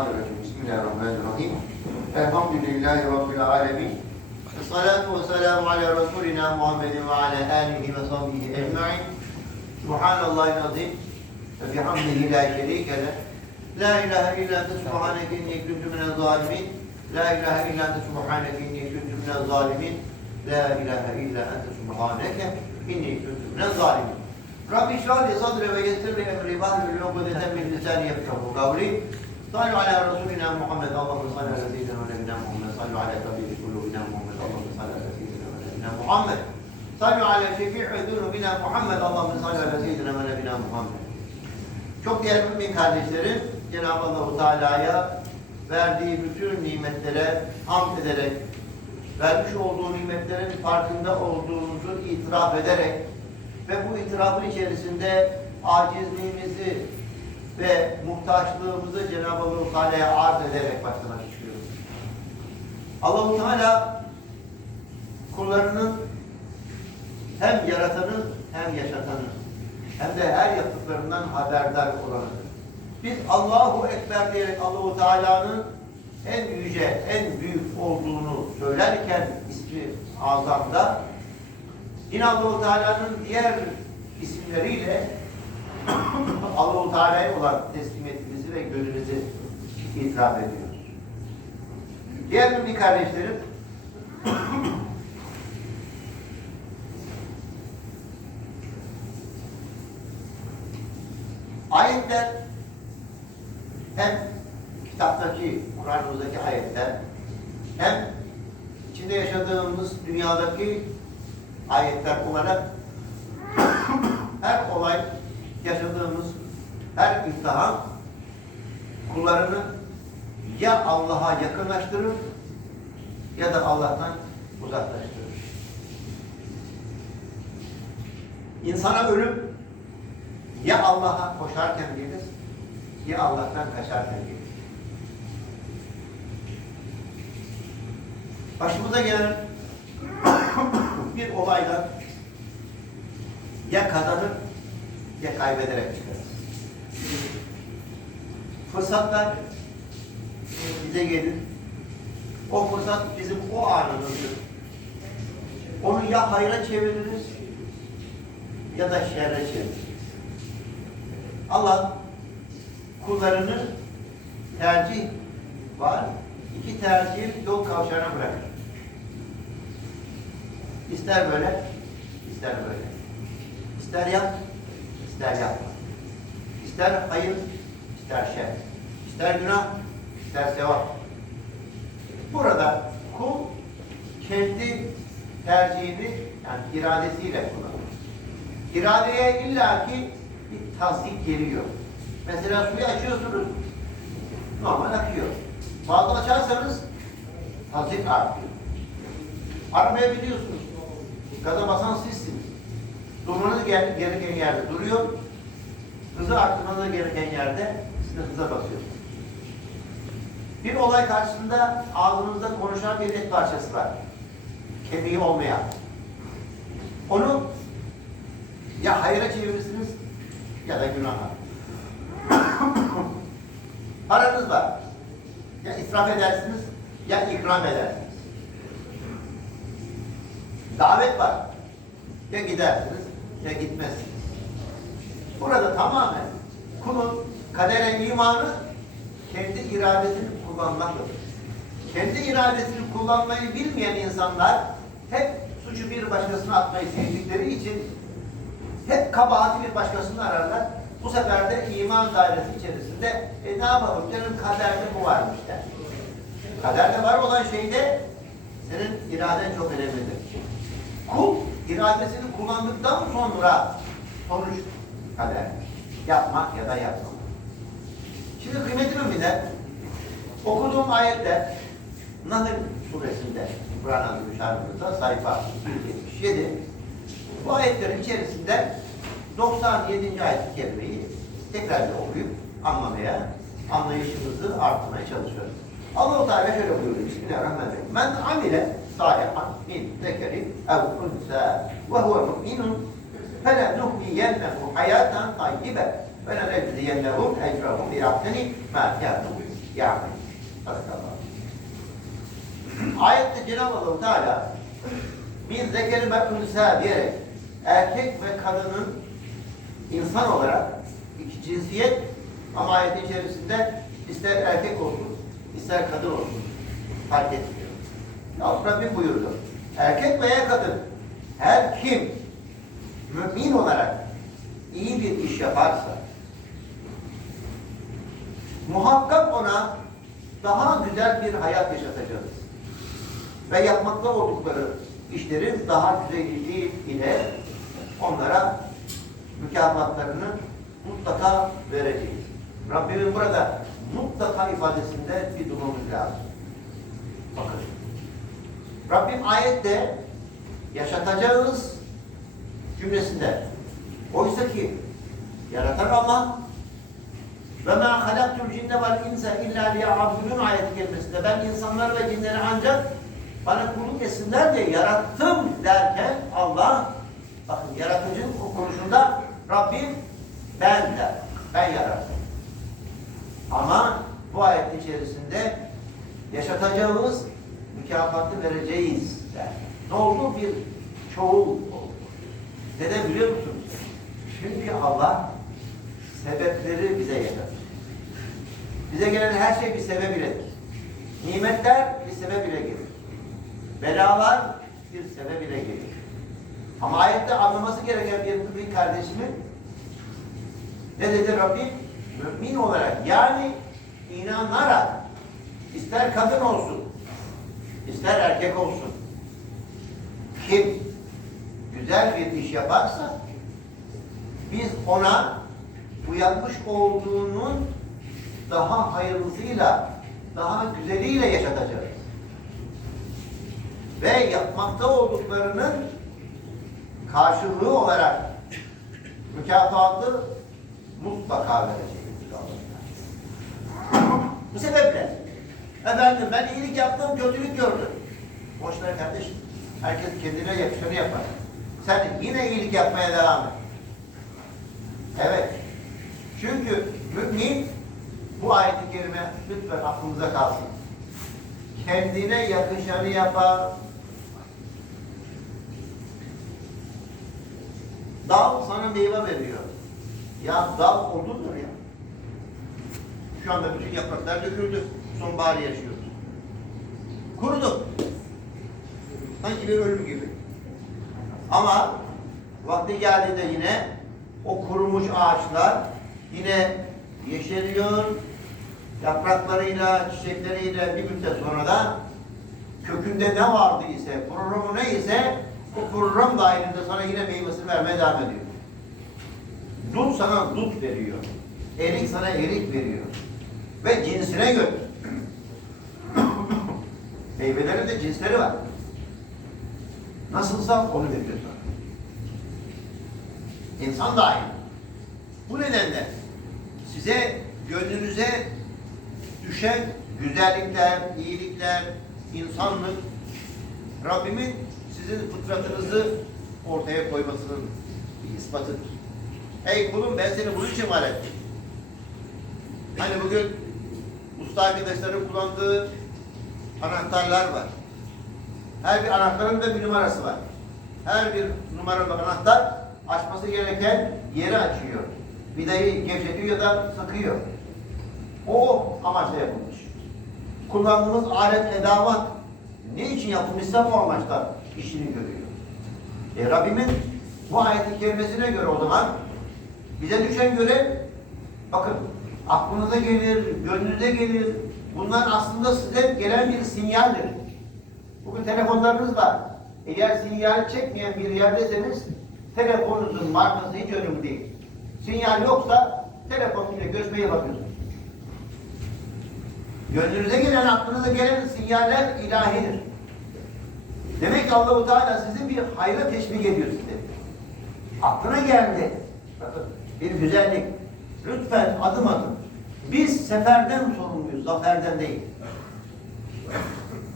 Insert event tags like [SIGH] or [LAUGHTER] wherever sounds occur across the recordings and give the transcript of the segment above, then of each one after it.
بسم الله الرحمن الرحيم الحمد لله رب العالمين الصلاة والسلام على رسولنا محمد وعلى آله وصحبه أجمعين سبحان الله العظيم وبحمده لا شريك له لا إله إلا أنت سبحانك إني كنت من الظالمين لا إله إلا أنت سبحانك إني كنت من الظالمين لا إله إلا أنت سبحانك إني كنت من الظالمين رب اشرح لي صدري ويسر لي أمري واحلل عقدة من لساني يفقهوا قولي صلوا على رسولنا محمد اللهم صل على سيدنا ونبينا محمد صلوا على طبيب قلوبنا محمد اللهم صل على سيدنا ونبينا محمد صلوا على شفيع ذنوبنا محمد اللهم صل على سيدنا ونبينا محمد Çok değerli mümin kardeşlerim, Cenab-ı Allah-u Teala'ya verdiği bütün nimetlere hamd ederek, vermiş olduğu nimetlerin farkında olduğumuzu itiraf ederek ve bu itirafın içerisinde acizliğimizi ve muhtaçlığımızı Cenab-ı Allah-u Teala'ya arz ederek baştan çıkıyoruz. Allah-u Teala kullarının hem yaratanı hem yaşatanı hem de her yaptıklarından haberdar olanıdır. Biz Allahu Ekber diyerek Allahu Teala'nın en yüce, en büyük olduğunu söylerken ismi azamda yine Allahu Teala'nın diğer isimleriyle Allahu Teala'ya olan teslimiyetimizi ve gönlümüzü itiraf ediyoruz. Diğer mümin kardeşlerim ayetler hem kitaptaki Kur'an'ımızdaki ayetler hem içinde yaşadığımız dünyadaki ayetler olarak her olay yaşadığımız her imtihan kullarını ya Allah'a yakınlaştırır ya da Allah'tan uzaklaştırır. İnsana ölüm ya Allah'a koşarken gelir ya Allah'tan kaçarken gelir. Başımıza gelen [COUGHS] bir olaydan ya kazanır ya kaybederek çıkarız. Fırsatlar bize gelir. O fırsat bizim o anımızdır. Onu ya hayra çeviririz ya da şerre çeviririz. Allah kullarını tercih var. İki tercih yol kavşağına bırakır. İster böyle, ister böyle. İster yap, ister yapma. İster hayır, ister şer. İster günah, ister sevap. Burada kul kendi tercihini yani iradesiyle kullanır. İradeye illaki bir tasdik geliyor. Mesela suyu açıyorsunuz, normal akıyor. Bazı açarsanız tasdik artıyor. Arabaya biliyorsunuz. Gaza basan sizsiniz. Durmanız ger- gereken yerde duruyor. Hızı arttırmanız gereken yerde siz de hıza basıyorsunuz. Bir olay karşısında ağzınızda konuşan bir et parçası var. Kemiği olmayan. Onu ya hayra çevirirsiniz ya da günaha. [COUGHS] Paranız var. Ya israf edersiniz ya ikram edersiniz. Davet var. Ya gidersiniz ya gitmezsiniz. Burada tamamen kulun kadere imanı kendi iradesini kullanmaktadır. Kendi iradesini kullanmayı bilmeyen insanlar hep suçu bir başkasına atmayı sevdikleri için hep kabahati bir başkasını ararlar. Bu sefer de iman dairesi içerisinde e ne yapalım canım kaderde bu varmış der. Kaderde var olan şeyde senin iraden çok önemlidir. Kul iradesini kullandıktan sonra sonuç kader. Yapmak ya da yapmamak. Şimdi kıymetli müminler okuduğum ayetler Nahl suresinde Kur'an adlı müşahidimizde sayfa 177 bu ayetlerin içerisinde 97. ayet-i kerimeyi tekrar okuyup anlamaya, anlayışımızı arttırmaya çalışıyoruz. Allah-u Teala şöyle buyuruyor. Bismillahirrahmanirrahim. Men amile salihan min zekerin ev unsa ve huve mu'minun فَلَنُحْيِيَنَّهُ حَيَاتًا طَيِّبًا وَلَنَجْزِيَنَّهُمْ اَجْرَهُمْ بِرَحْسَنِ مَا كَانُوا Yani. Barakallah. Ayette Cenab-ı Allah Teala bir zekeri ve ünsa diyerek erkek ve kadının insan olarak iki cinsiyet ama ayetin içerisinde ister erkek olsun, ister kadın olsun fark etmiyor. Rabbim buyurdu. Erkek veya kadın her kim mümin olarak iyi bir iş yaparsa muhakkak ona daha güzel bir hayat yaşatacağız. Ve yapmakta oldukları işlerin daha güzelliği ile onlara mükafatlarını mutlaka vereceğiz. Rabbimin burada mutlaka ifadesinde bir durmamız lazım. Rabbim ayette yaşatacağız cümlesinde. Oysa ki yaratan Allah ve ma halaktul cinne vel insa illa liya'budun ayeti kelimesinde ben insanlar ve cinleri ancak bana kulluk etsinler diye yarattım derken Allah bakın yaratıcının konuşunda Rabbim ben der. Ben yarattım. Ama bu ayet içerisinde yaşatacağımız mükafatı vereceğiz der. Ne oldu? Bir çoğul oldu. Neden biliyor musunuz? Çünkü Allah sebepleri bize yaşatır. Bize gelen her şey bir sebep iledir. Nimetler bir sebep ile gelir. Belalar bir sebep ile gelir. Ama ayette anlaması gereken bir, bir kardeşimin ne dedi Rabbim? Mümin olarak yani inanarak ister kadın olsun ister erkek olsun kim güzel bir iş yaparsa biz ona bu yapmış olduğunun daha hayırlısıyla, daha güzeliyle yaşatacağız. Ve yapmakta olduklarının karşılığı olarak mükafatı mutlaka vereceğiz. Bu sebeple efendim ben iyilik yaptım, kötülük gördüm. Boş ver kardeşim. Herkes kendine yakışanı yapar. Sen yine iyilik yapmaya devam et. Evet. Çünkü mümin bu ayet-i kerime lütfen aklımıza kalsın. Kendine yakışanı yapar. Dal sana meyve veriyor. Ya dal odundur ya. Şu anda bütün yapraklar döküldü. Sonbahar yaşıyoruz. Kurudu. Sanki bir ölüm gibi. Ama vakti geldiğinde yine o kurumuş ağaçlar yine yeşeriyor. Yapraklarıyla, çiçekleriyle bir müddet sonra da kökünde ne vardı ise, programı ne ise o program dahilinde sana yine meyvesini vermeye devam ediyor. Dut sana dut veriyor. Erik sana erik veriyor. Ve cinsine göre. Meyvelerin de cinsleri var. Nasılsa onu veriyor. İnsan da. Bu nedenle size gönlünüze düşen güzellikler, iyilikler, insanlık Rabbimin sizin fıtratınızı ortaya koymasının bir ispatıdır. Ey kulum ben seni bunun için var ettim. Hani bugün usta arkadaşların kullandığı anahtarlar var. Her bir anahtarın da bir numarası var. Her bir numaralı anahtar açması gereken yeri açıyor. Vidayı gevşetiyor ya da sıkıyor. O amaçla yapılmış. Kullandığımız alet edavat ne için yapılmışsa bu amaçla işini görüyor. E Rabbimin bu ayet-i kerimesine göre o zaman bize düşen görev bakın aklınıza gelir, gönlünüze gelir. Bunlar aslında size gelen bir sinyaldir. Bugün telefonlarınız var. Eğer sinyal çekmeyen bir yerdeyseniz telefonunuzun markası hiç önemli değil. Sinyal yoksa telefon ile gözmeye bakıyorsunuz. Gönlünüze gelen, aklınıza gelen sinyaller ilahidir. Demek ki Allah-u Teala sizi bir hayra teşvik ediyor size. Aklına geldi. Bakın, bir güzellik. Lütfen adım adım. Biz seferden sorumluyuz, zaferden değil.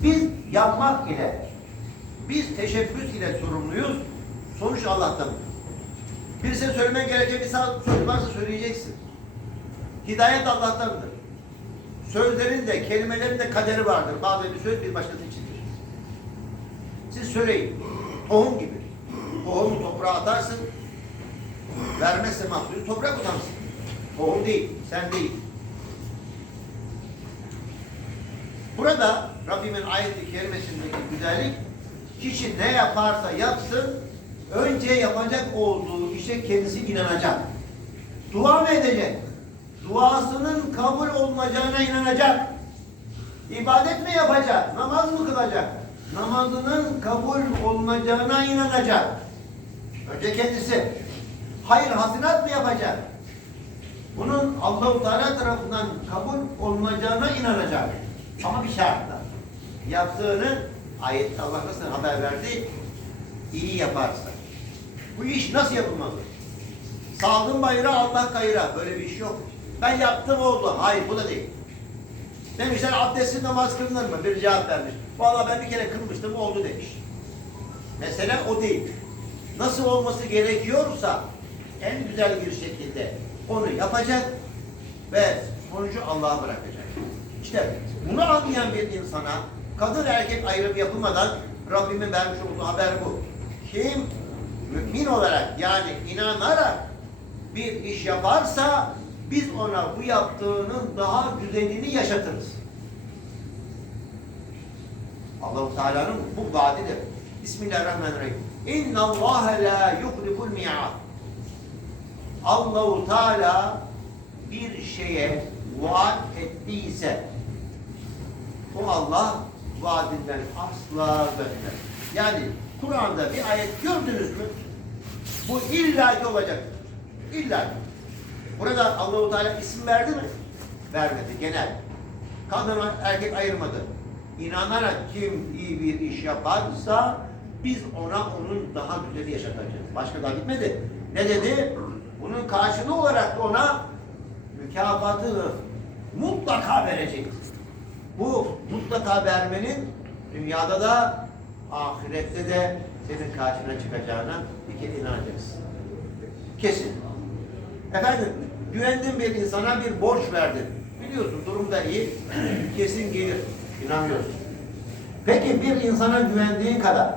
Biz yapmak ile, biz teşebbüs ile sorumluyuz. Sonuç Allah'tan. Birisine söylemen gereken bir söz varsa söyleyeceksin. Hidayet Allah'tandır. sözlerin de kelimelerin de kaderi vardır. Bazı bir söz bir başkası içindir. Siz söyleyin. Tohum gibi. Tohumu toprağa atarsın. Vermezse mahsulü toprak utansın. Tohum değil, sen değil. Burada Rabbimin ayet-i kerimesindeki güzellik kişi ne yaparsa yapsın önce yapacak olduğu işe kendisi inanacak. Dua mı edecek? Duasının kabul olunacağına inanacak. İbadet mi yapacak? Namaz mı kılacak? Namazının kabul olunacağına inanacak. Önce kendisi. Hayır hasenat mı yapacak? Bunun Allahu Teala tarafından kabul olunacağına inanacak. Ama bir şartla. Yaptığını ayet Allah nasıl haber verdi? İyi yaparsa. Bu iş nasıl yapılmalı? Saldım bayrağı Allah kayıra. Böyle bir iş yok. Ben yaptım oldu. Hayır bu da değil. Demişler abdestsiz namaz kılınır mı? Bir cevap vermiş. Vallahi ben bir kere kılmıştım oldu demiş. Mesele o değil. Nasıl olması gerekiyorsa en güzel bir şekilde onu yapacak ve sonucu Allah'a bırakacak. İşte bunu anlayan bir insana kadın erkek ayrım yapılmadan Rabbimin vermiş olduğu haber bu. Kim mümin olarak yani inanarak bir iş yaparsa biz ona bu yaptığının daha güzelini yaşatırız. Allahu Teala'nın bu vaadidir. Bismillahirrahmanirrahim. İnna Allah la yuhliful mi'ad. Allahu Teala bir şeye vaat ettiyse o Allah vaadinden asla dönmez. Yani Kur'an'da bir ayet gördünüz mü? Bu illaki olacaktır. İllaki. Burada Allahu Teala isim verdi mi? Vermedi. Genel. Kadın erkek ayırmadı. İnanarak kim iyi bir iş yaparsa biz ona onun daha güzeli yaşatacağız. Başka daha gitmedi. Ne dedi? Bunun karşılığı olarak ona mükafatını mutlaka vereceğiz. Bu mutlaka vermenin dünyada da ahirette de senin karşına çıkacağına bir kere inanacaksın. Kesin. Efendim, güvendiğin bir insana bir borç verdin. Biliyorsun durum da iyi. [CLEARS THROAT] Kesin gelir. İnanıyorsun. Peki bir insana güvendiğin kadar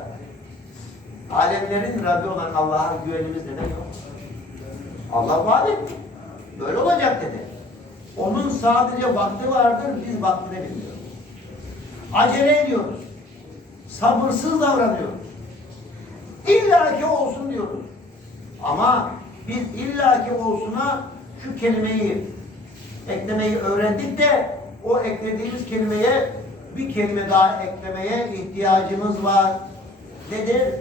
alemlerin Rabbi olan Allah'a güvenimiz neden yok? Allah vaat etti. Böyle olacak dedi. Onun sadece vakti vardır, biz vaktini bilmiyoruz. Acele ediyoruz. Sabırsız davranıyoruz. İlla ki olsun diyoruz. Ama biz illaki olsuna şu kelimeyi eklemeyi öğrendik de o eklediğimiz kelimeye bir kelime daha eklemeye ihtiyacımız var. Nedir?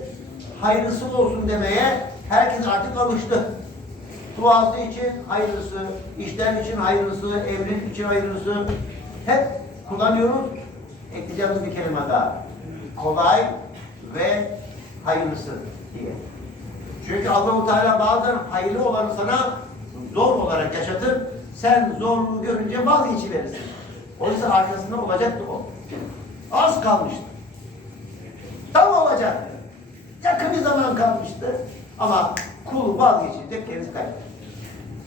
Hayırlısı olsun demeye herkes artık alıştı. Duası için hayırlısı, işler için hayırlısı, evlilik için hayırlısı hep kullanıyoruz. Ekleyeceğimiz bir kelime daha. Kolay ve hayırlısı diye. Çünkü Allahu Teala bazen hayırlı olanı sana zor olarak yaşatır. Sen zorluğu görünce vazgeçiverirsin. Oysa arkasında olacaktı o. Az kalmıştı. Tam olacaktı. Yakın bir zaman kalmıştı. Ama kul vazgeçince kendisi kaybeder.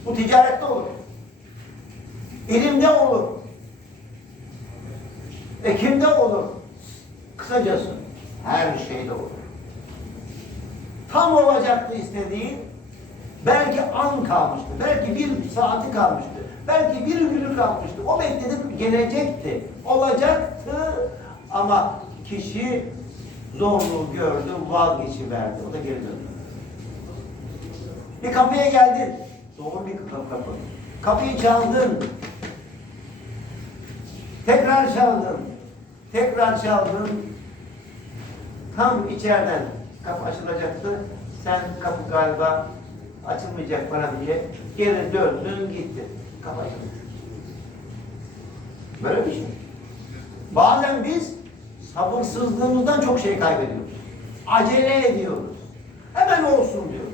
Bu ticarette olur. İlimde olur. Ekimde olur. Kısacası her şeyde olur tam olacaktı istediğin. Belki an kalmıştı, belki bir saati kalmıştı, belki bir günü kalmıştı. O bekledip gelecekti, olacaktı ama kişi zorluğu gördü, vazgeçiverdi. O da geri döndü. Bir kapıya geldin, doğru bir kapı. kapı. Kapıyı çaldın, tekrar çaldın, tekrar çaldın, tam içeriden kapı açılacaktı. Sen kapı galiba açılmayacak bana diye geri döndün gittin. Kapı açıldı. Böyle bir şey. Bazen biz sabırsızlığımızdan çok şey kaybediyoruz. Acele ediyoruz. Hemen olsun diyoruz.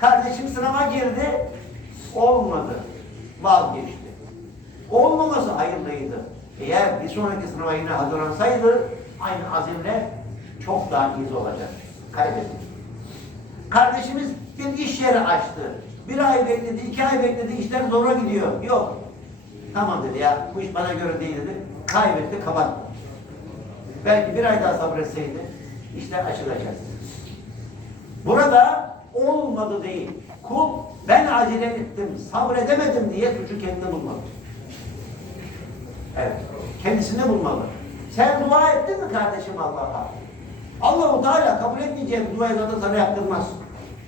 Kardeşim sınava girdi. Olmadı. Vazgeçti. Olmaması hayırlıydı. Eğer bir sonraki sınava yine hazırlansaydı aynı azimle çok daha iyi olacak kaybettik. Kardeşimiz bir iş yeri açtı. Bir ay bekledi, iki ay bekledi, işler zora gidiyor. Yok. Tamam dedi ya bu iş bana göre değil dedi. Kaybetti kapattı. Belki bir ay daha sabretseydi işler açılacaktı. Burada olmadı değil. Kul ben acele ettim, sabredemedim diye suçu kendine bulmalı. Evet, kendisine bulmalı. Sen dua ettin mi kardeşim Allah'a? Allah-u Teala kabul etmeyeceği bir duayı zaten sana yaptırmaz.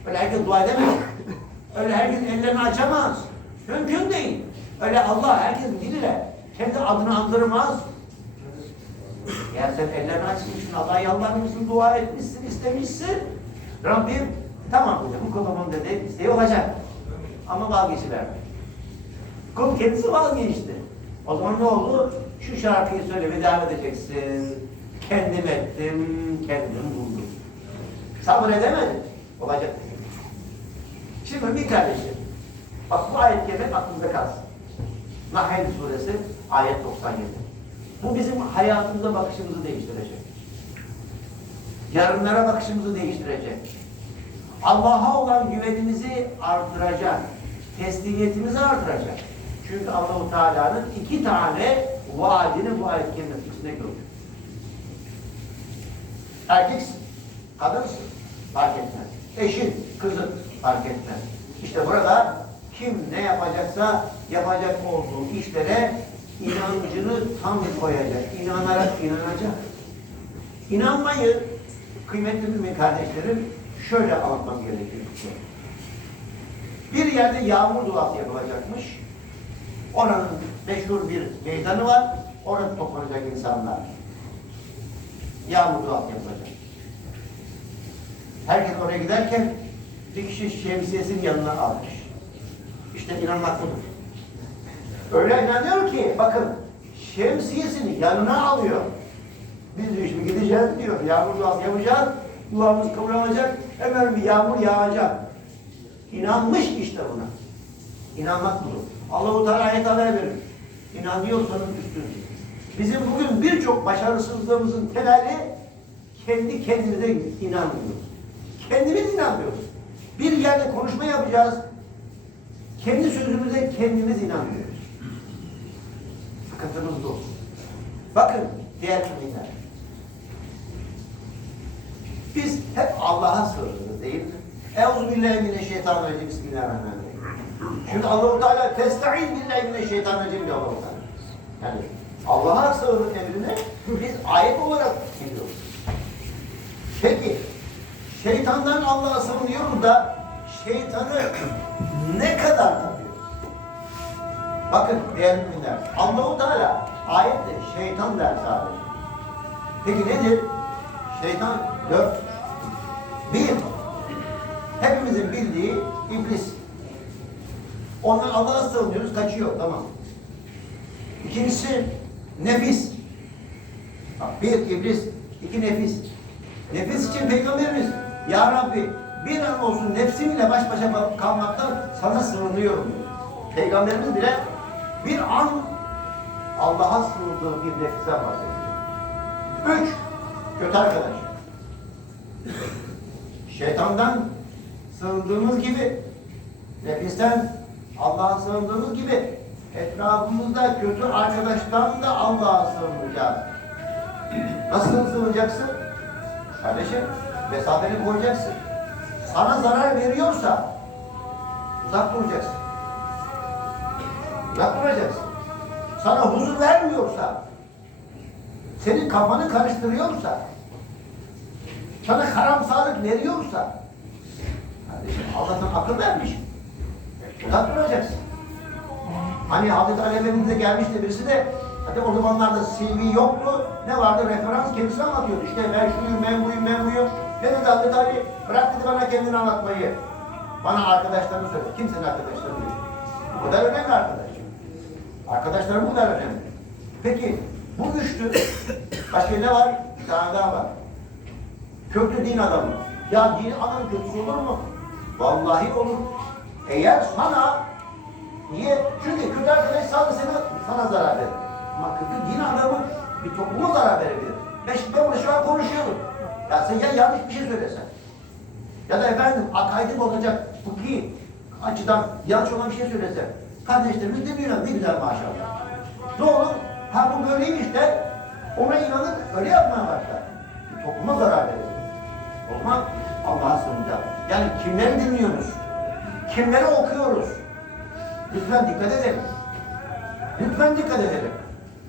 Öyle herkes dua edemez. Öyle herkes ellerini açamaz. Mümkün değil. Öyle Allah herkes diliyle kendi adını andırmaz. Ya sen ellerini açmışsın, Allah'a yalvarmışsın, dua etmişsin, istemişsin. Rabbim tamam dedi, bu kulumun dedi, isteği olacak. Ama vazgeçiverdi. Kul kendisi vazgeçti. O zaman ne oldu? Şu şarkıyı söylemeye devam edeceksin. Kendim ettim, kendim buldum. Sabredemedi. Olacak. Şimdi bir kardeşim, bak bu ayet gelmek aklınızda kalsın. Nahl suresi ayet 97. Bu bizim hayatımıza bakışımızı değiştirecek. Yarınlara bakışımızı değiştirecek. Allah'a olan güvenimizi artıracak. Teslimiyetimizi artıracak. Çünkü Allahu Teala'nın iki tane vaadini bu ayet kelimesi içinde gördük. Erkeksin, kadınsın, fark etmez. Eşin, kızın, fark etmez. İşte burada kim ne yapacaksa yapacak olduğu işlere inancını tam koyacak. İnanarak inanacak. İnanmayı kıymetli mümin kardeşlerim şöyle anlatmam gerekiyor. Bir yerde yağmur duası yapılacakmış. Oranın meşhur bir meydanı var. Orada toplanacak insanlar. Yağmur duası yapılacak. Herkes oraya giderken bir kişi şemsiyesinin yanına almış. İşte inanmak budur. Öyle inanıyor ki bakın şemsiyesini yanına alıyor. Biz diyor şimdi gideceğiz diyor. Yağmur duası yapacağız. Duamız kabul olacak. Hemen bir yağmur yağacak. İnanmış işte buna. İnanmak budur. Allah-u Teala ayet haber verir. İnanıyorsanız üstün. Bizim bugün birçok başarısızlığımızın temeli kendi kendimize inanmıyoruz. Kendimiz inanmıyoruz. Bir yerde konuşma yapacağız. Kendi sözümüze kendimiz inanmıyoruz. Sıkıntımız bu. Bakın diğer müminler. Biz hep Allah'a sığınırız değil mi? Euzubillahimineşşeytanirracim. Bismillahirrahmanirrahim. Şimdi Allah-u Teala testa'in billahi mineşşeytanirracim diyor Allah-u Teala. Yani Allah'a sığınır emrini biz ayet olarak biliyoruz. Peki şeytandan Allah'a sığınıyoruz da şeytanı ne kadar tanıyoruz? Bakın değerli müminler, Allah-u Teala ayette şeytan der sadece. Peki nedir? Şeytan dört. Bir, hepimizin bildiği iblis. Ondan Allah'a sığınıyoruz, kaçıyor, tamam. İkincisi, nefis. Bak, bir iblis, iki nefis. Nefis için Peygamberimiz, Ya Rabbi bir an olsun nefsimle baş başa kalmaktan sana sığınıyorum. Peygamberimiz bile bir an Allah'a sığındığı bir nefisten bahsediyor. Üç, kötü arkadaş. Şeytandan sığındığımız gibi, nefisten Allah'a sığındığımız gibi, etrafımızda kötü arkadaştan da Allah'a sığınacağız. Nasıl sığınacaksın? Kardeşim, mesafeni koyacaksın. Sana zarar veriyorsa, uzak duracaksın. Uzak duracaksın. Sana huzur vermiyorsa, senin kafanı karıştırıyorsa, sana karamsarlık veriyorsa, kardeşim Allah sana akıl vermiş. Uzak duracaksın. Hani Hazreti Ali Efendimiz'e gelmişti birisi de, hatta o zamanlarda CV yoktu, ne vardı? Referans kendisi anlatıyordu. İşte ben şuyum, ben buyum, ben buyum. Ne dedi Hazreti Ali? Bırak dedi bana kendini anlatmayı. Bana arkadaşlarını söyle. Kimsenin arkadaşları değil. Bu kadar önemli arkadaş. Arkadaşlarım bu kadar önemli. Peki bu üçlü, başka ne var? Bir tane daha var. Köklü din adamı. Ya din adamı kötüsü olur mu? Vallahi olur. Eğer sana niye? Çünkü kötü arkadaş sana, sana, sana zarar verir. Ama kötü din adamı bir topluma zarar verebilir. Ben şimdi ben burada şu an konuşuyorum. Ya sen ya yanlış bir şey söylesen. Ya da efendim akaidi bozacak fıkhi açıdan yanlış olan bir şey söylesen. Kardeşlerimiz de diyor ne güzel maşallah. Ne olur? Ha bu böyleymiş de ona inanıp öyle yapmaya başlar. Topluma zarar verir. O zaman Allah'a sığınacağız. Yani kimleri dinliyoruz? Kimleri okuyoruz? Lütfen dikkat edelim. Lütfen dikkat edelim.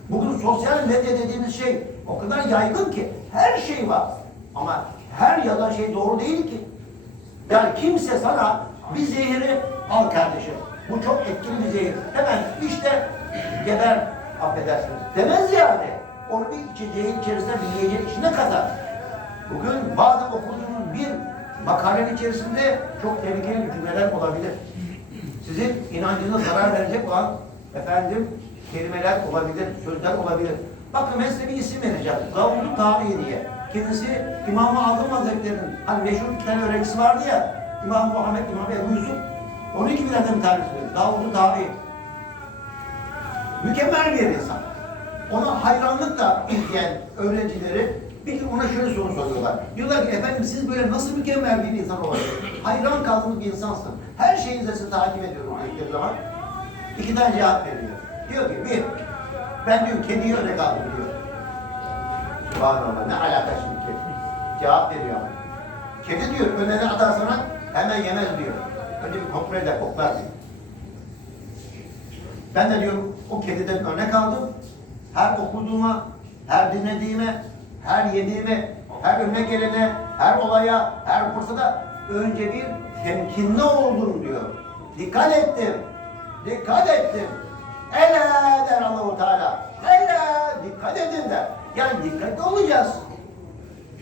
Bugün sosyal medya dediğimiz şey o kadar yaygın ki her şey var. Ama her yazan şey doğru değil ki. Yani kimse sana bir zehiri al kardeşim. Bu çok etkili bir zehir. Hemen işte geber affedersiniz. Demez yani. Onu bir içeceğin içerisine bir yiyeceğin içine kadar. Bugün okuduğunuz bir makalenin içerisinde çok tehlikeli cümleler olabilir. Sizin inancınıza zarar verecek olan efendim kelimeler olabilir, sözler olabilir. Bakın ben size bir isim vereceğim. Davud-u Tabi diye. Kendisi İmam-ı Azam Hazretleri'nin hani meşhur bir tane öğrencisi vardı ya İmam Muhammed, İmam Ebu Yusuf. Onun gibilerden bir tanesi. Davud-u Tabi. Mükemmel bir insan. Ona hayranlıkla izleyen öğrencileri bir gün ona şöyle soru soruyorlar. Diyorlar ki efendim siz böyle nasıl mükemmel bir insan olabilir? Hayran kaldığınız bir insansın. Her şeyinizi sizi takip ediyorum dedikleri zaman iki tane cevap veriyor. Diyor ki bir, ben diyor kediyi örnek aldım diyor. Subhanallah ne alaka şimdi kedi? Cevap veriyor. Kedi diyor önüne atarsan hemen yemez diyor. Önce bir kontrol eder, koklar diyor. Ben de diyorum o kediden örnek aldım. Her okuduğuma, her dinlediğime, her yediğime, her önüne gelene, her olaya, her fırsata önce bir temkinli oldum diyor. Dikkat ettim. Dikkat ettim. Ela der Allahu Teala. Ela dikkat edin der. Yani dikkatli olacağız.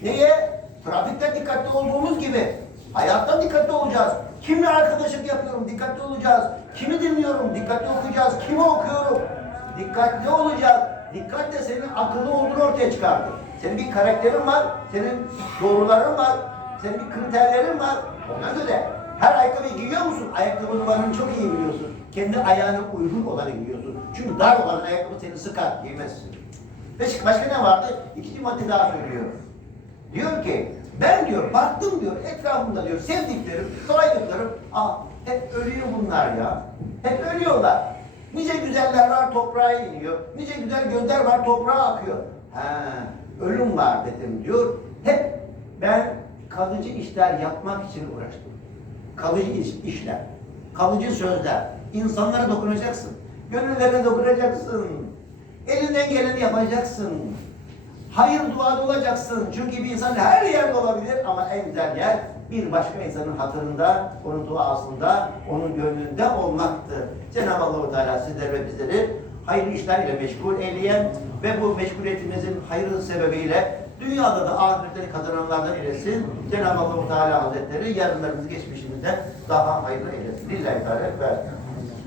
Niye? Trafikte dikkatli olduğumuz gibi hayatta dikkatli olacağız. Kimle arkadaşlık yapıyorum? Dikkatli olacağız. Kimi dinliyorum? Dikkatli okuyacağız. Kimi okuyorum? Dikkatli olacağız. Dikkat de senin akıllı olduğunu ortaya çıkartır. Senin bir karakterin var, senin doğruların var, senin bir kriterlerin var. Ona göre her ayakkabıyı giyiyor musun? Ayakkabı numaranı çok iyi biliyorsun. Kendi ayağına uygun olanı giyiyorsun. Çünkü dar olan ayakkabı seni sıkar, giymezsin. Ve başka ne vardı? İkinci madde daha söylüyor. Diyor ki ben diyor baktım diyor etrafımda diyor sevdiklerim, saydıklarım aa, hep ölüyor bunlar ya. Hep ölüyorlar. Nice güzeller var toprağa iniyor. Nice güzel gözler var toprağa akıyor. Ha, ölüm var dedim diyor. Hep ben kalıcı işler yapmak için uğraştım. Kalıcı iş, işler, kalıcı sözler. İnsanlara dokunacaksın. Gönüllerine dokunacaksın. Elinden geleni yapacaksın. Hayır duada olacaksın. Çünkü bir insan her yerde olabilir ama en güzel yer bir başka insanın hatırında, onun duasında, onun gönlünde olmaktır. Cenab-ı Allahu Teala sizleri ve bizleri hayırlı işlerle meşgul eyleyen ve bu meşguliyetimizin hayırlı sebebiyle dünyada da ahiretleri kazananlardan eylesin. Cenab-ı Allahu Teala Hazretleri yarınlarımızı geçmişimizde daha hayırlı eylesin. Lillahi Teala.